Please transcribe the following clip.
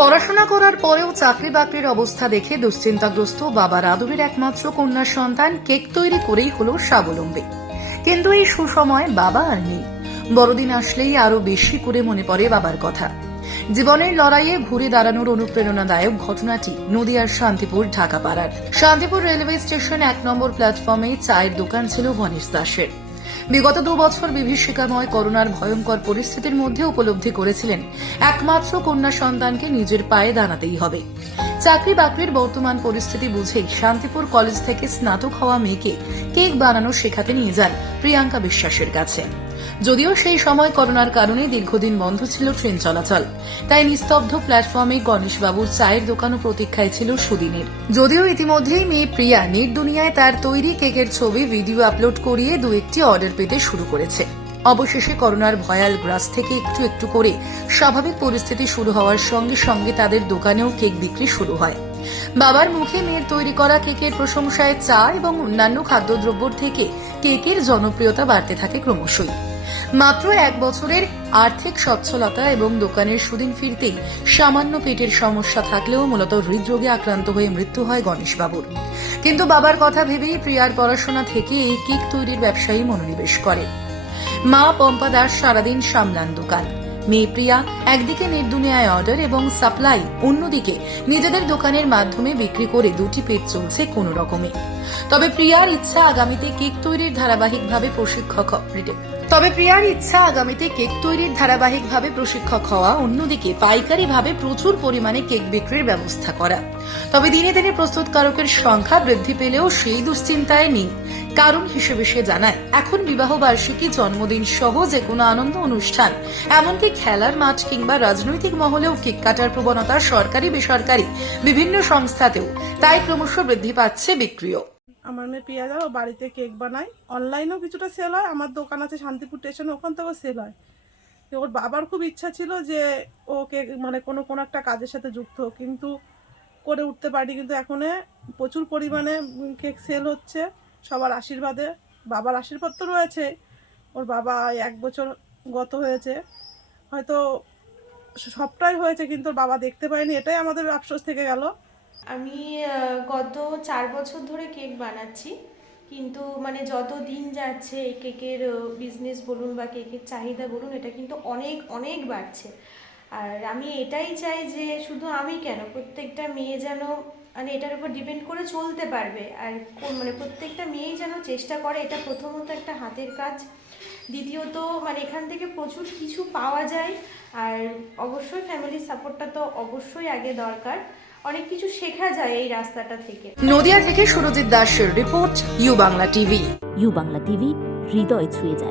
পড়াশোনা করার পরেও চাকরি বাকরির অবস্থা দেখে দুশ্চিন্তাগ্রস্ত বাবা রাদবের একমাত্র কন্যার সন্তান কেক তৈরি করেই হলো স্বাবলম্বী। কিন্তু এই সুসময় বাবা আর নেই। বড়দিন আসলেই আরও বেশি করে মনে পড়ে বাবার কথা। জীবনের লড়াইয়ে ঘুরে দাঁড়ানোর অনুপ্রেরণাদায়ক ঘটনাটি নদিয়ার শান্তিপুর ঢাকা পাড়ার শান্তিপুর রেলওয়ে স্টেশন এক নম্বর প্ল্যাটফর্মে চায়ের দোকান ছিল গণেশ দাসের। বিগত দু বছর বিভীষিকাময় করোনার ভয়ঙ্কর পরিস্থিতির মধ্যে উপলব্ধি করেছিলেন একমাত্র কন্যা সন্তানকে নিজের পায়ে দাঁড়াতেই হবে। চাকরি বাকরির বর্তমান পরিস্থিতি বুঝেই শান্তিপুর কলেজ থেকে স্নাতক হওয়া মেয়েকে কেক বানানো শেখাতে নিয়ে যান প্রিয়াঙ্কা বিশ্বাসের কাছে। যদিও সেই সময় করোনার কারণে দীর্ঘদিন বন্ধ ছিল ট্রেন চলাচল। তাই নিস্তব্ধ প্ল্যাটফর্মে গণেশবাবুর চায়ের দোকানও প্রতীক্ষায় ছিল সুদিনের। যদিও ইতিমধ্যেই মেয়ে প্রিয়া নেট দুনিয়ায় তার তৈরি কেকের ছবি ভিডিও আপলোড করিয়ে দু একটি অর্ডার পেতে শুরু করেছে। অবশেষে করোনার ভয়াল গ্রাস থেকে একটু একটু করে স্বাভাবিক পরিস্থিতি শুরু হওয়ার সঙ্গে সঙ্গে তাদের দোকানেও কেক বিক্রি শুরু হয়। বাবার মুখে মেয়ের তৈরি করা কেকের প্রশংসায় চা এবং অন্যান্য খাদ্যদ্রব্যর থেকে কেকের জনপ্রিয়তা বাড়তে থাকে ক্রমশই। মাত্র এক বছরের আর্থিক সচ্ছলতা এবং দোকানের সুদিন ফিরতেই সামান্য পেটের সমস্যা থাকলেও মূলত হৃদরোগে আক্রান্ত হয়ে মৃত্যু হয় গণেশবাবুর। কিন্তু বাবার কথা ভেবেই প্রিয়ার পড়াশোনা থেকে এই কেক তৈরির ব্যবসায়ী মনোনিবেশ করে। মা পম্পা দাস সারাদিন সামলান দোকান। মেয়ে প্রিয়া একদিকে নেট দুনিয়ায় অর্ডার এবং সাপ্লাই অন্যদিকে নিজেদের দোকানের মাধ্যমে বিক্রি করে দুটি পেট চলছে কোনো রকমে তবে প্রিয়ার ইচ্ছা আগামীতে কেক তৈরির ধারাবাহিকভাবে প্রশিক্ষক তবে প্রিয়ার ইচ্ছা আগামীতে কেক তৈরির ধারাবাহিকভাবে প্রশিক্ষক হওয়া, অন্যদিকে পাইকারিভাবে প্রচুর পরিমাণে কেক বিক্রির ব্যবস্থা করা। তবে দিনে দিনে প্রস্তুতকারকের সংখ্যা বৃদ্ধি পেলেও সেই দুশ্চিন্তায় নেই। কারণ হিসেবে সে জানায়, এখন বিবাহ বার্ষিকী জন্মদিন সহ যে কোনো আনন্দ অনুষ্ঠান। এমনকি খেলার মাঠ কিংবা রাজনৈতিক মহলেও কেক কাটার প্রবণতা সরকারি বেসরকারি বিভিন্ন সংস্থাতেও। তাই ক্রমশ বৃদ্ধি পাচ্ছে বিক্রিও আমার মেয়ে পিয়াজা ও বাড়িতে কেক বানায়। অনলাইনেও কিছুটা সেল হয়, আমার দোকান আছে শান্তিপুর স্টেশনে ওখান থেকেও সেল হয়। তো ওর বাবার খুব ইচ্ছা ছিল যে ও কেক মানে কোনো কোনো একটা কাজের সাথে যুক্ত কিন্তু করে উঠতে পারি কিন্তু এখন প্রচুর পরিমাণে কেক সেল হচ্ছে। সবার আশীর্বাদে, বাবার আশীর্বাদ তো রয়েছে। ওর বাবা এক বছর গত হয়েছে। হয়তো সবটাই হয়েছে, কিন্তু ওর বাবা দেখতে পায়নি। এটাই আমাদের আফসোস থেকে গেল। আমি গত চার বছর ধরে কেক বানাচ্ছি। কিন্তু মানে যত দিন যাচ্ছে এই কেকের বিজনেস বলুন বা কেকের চাহিদা বলুন, এটা কিন্তু অনেক অনেক বাড়ছে। আর আমি এটাই চাই যে শুধু আমি কেন প্রত্যেকটা মেয়ে যেন মানে এটার উপর ডিপেন্ড করে চলতে পারবে। আর কোন- মানে প্রত্যেকটা মেয়েই যেন চেষ্টা করে এটা প্রথমত একটা হাতের কাজ। দ্বিতীয়ত মানে এখান থেকে প্রচুর কিছু পাওয়া যায়। আর অবশ্যই ফ্যামিলির সাপোর্টটা তো অবশ্যই আগে দরকার। অনেক কিছু শেখা যায় এই রাস্তাটা থেকে। নদিয়া থেকে সুরজিৎ দাসের report U Bangla TV. U Bangla TV হৃদয় ছুঁয়ে যায়।